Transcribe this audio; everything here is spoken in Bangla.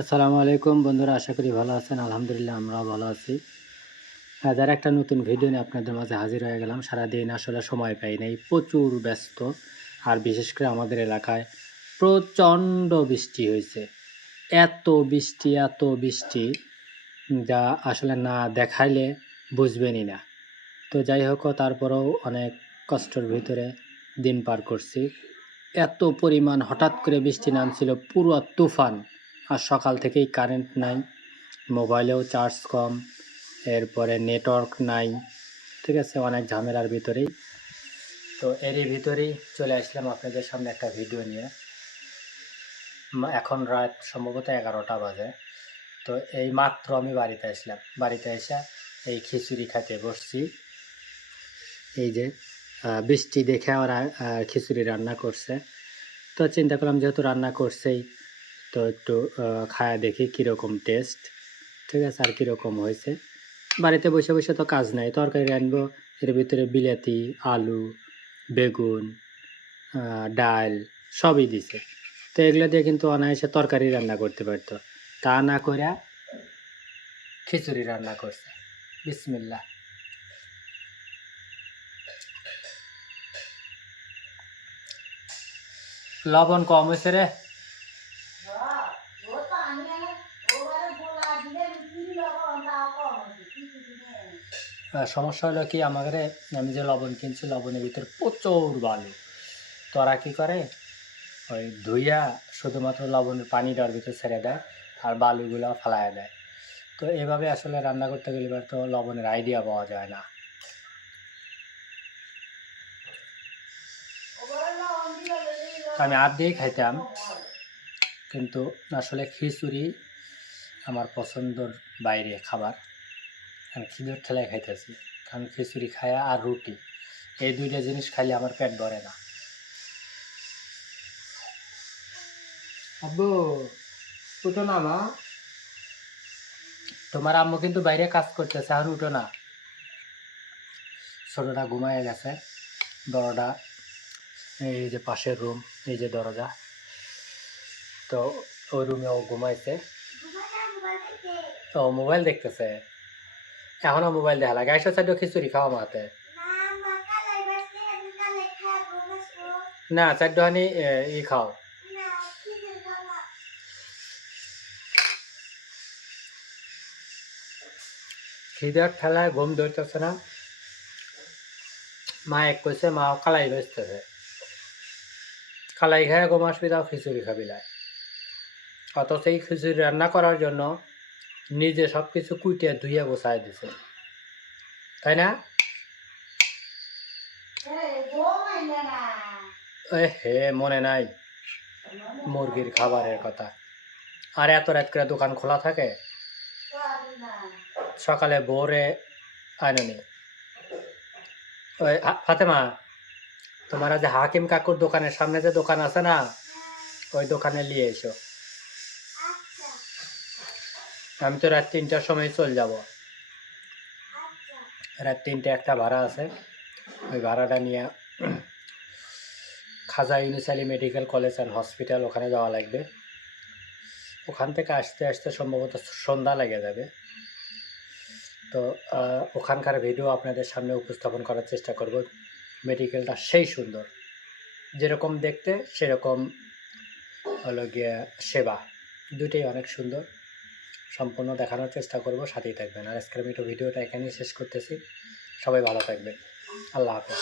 আসসালামু আলাইকুম বন্ধুরা, আশা করি ভালো আছেন। আলহামদুলিল্লাহ আমরাও ভালো আছি। আজ একটা নতুন ভিডিও নিয়ে আপনাদের মাঝে হাজির হয়ে গেলাম। সারাদিন আসলে সময় পাই নাই, প্রচুর ব্যস্ত। আর বিশেষ করে আমাদের এলাকায় প্রচণ্ড বৃষ্টি হয়েছে। এত বৃষ্টি যা আসলে না দেখাইলে বুঝবেনই না। তো যাই হোক, তারপরেও অনেক কষ্টের ভিতরে দিন পার করছি। এত পরিমাণ হঠাৎ করে বৃষ্টি নামছিল, পুরো তুফান। আর সকাল থেকেই কারেন্ট নাই, মোবাইলেও চার্জ কম, এরপরে নেটওয়ার্ক নাই, ঠিক আছে, অনেক ঝামেলার ভিতরেই। তো এরই ভিতরেই চলে আসলাম আপনাদের সামনে একটা ভিডিও নিয়ে। এখন রাত সম্ভবত 11টা বাজে। তো এই মাত্র আমি বাড়িতে আসলাম, বাড়িতে এসে এই খিচুড়ি খাইতে বসছি। এই যে বৃষ্টি দেখে ওরা খিচুড়ি রান্না করছে। তো চিন্তা করলাম যেহেতু রান্না করছেই, তো একটু খায়া দেখি কীরকম টেস্ট, ঠিক আছে, আর কীরকম হয়েছে। বাড়িতে বসে বসে তো কাজ নাই, তরকারি রানবো। এর ভিতরে বিলাতি, আলু, বেগুন, ডাল সবই দিছে। তো এগুলো দিয়ে কিন্তু অনায়াসে তরকারি রান্না করতে পারতো, তা না করে খিচুড়ি রান্না করছে। বিসমিল্লাহ। লবণ কম হয়েছে রে। সমস্যা হলো কি, আমি যে লবণ কিনছি, লবণের ভিতরে প্রচুর বালু। তো ওরা কী করে, ওই ধুইয়া শুধুমাত্র লবণের পানিটার ভিতরে ছেড়ে দেয় আর বালুগুলো ফালাইয়া দেয়। তো এভাবে আসলে রান্না করতে গেলে তো লবণের আইডিয়া পাওয়া যায় না। আমি আর দিয়েই খাইতাম, কিন্তু আসলে খিচুড়ি আমার পছন্দর বাইরে খাবার। আমি খিচুড়ি ঠেলায় খাইতেছি, কারণ খিচুড়ি খায়া আর রুটি, এই দুইটা জিনিস খাইলে আমার পেট ভরে না। আব্বু উঠো না মা, তোমার আম্মু কিন্তু বাইরে কাজ করতেছে, আর উঠো না। ছোটটা ঘুমায় গেছে, বড়টা এই যে পাশের রুম, এই যে দরজা, তো ওই রুমে ও ঘুমাইছে। ও মোবাইল দেখতেছে, এখনো মোবাইল দেখা লাগে। আইসো চাইডো খিচুড়ি খাওয়া মাতে না, চারটানি ই খাও। খিদের ঠেলায় ঘুম ধরতেছে না। মা এক কইছে, মা কালাই বেচতেছে, কালাই খায় ঘুম আসবি, তাও খিচুড়ি খাবি লাই। অথচ এই খিচুড়ি রান্না করার জন্য নিজে সব কিছু কুইটিয়া ধুইয়া গোছায় দিছে, তাই না? হে মনে নাই মুরগির খাবারের কথা। আর এত রাত করে দোকান খোলা থাকে, সকালে ভোরে আইনি। ওই ফাতেমা, তোমার যে হাকিম কাকুর দোকানের সামনে যে দোকান আছে না, ওই দোকানে নিয়ে এসো। আমি তো রাত 3টার সময় চলে যাব। রাত 3টে একটা ভাড়া আছে, ওই ভাড়াটা নিয়ে Khaja Yunus Ali medical college and hospital, ওখানে যাওয়া লাগবে। ওখান থেকে আসতে আসতে সম্ভবত সন্ধ্যা লেগে যাবে। তো ওখানকার ভিডিও আপনাদের সামনে উপস্থাপন করার চেষ্টা করব। মেডিকেলটা সেই সুন্দর, যেরকম দেখতে সেরকম হলো গিয়ে সেবা, দুটোই অনেক সুন্দর। সম্পূর্ণ দেখানোর চেষ্টা করব, সাথেই থাকবেন। আর আজকের ভিডিওটা এখানেই শেষ করতেছি। সবাই ভালো থাকবেন, আল্লাহ হাফেজ।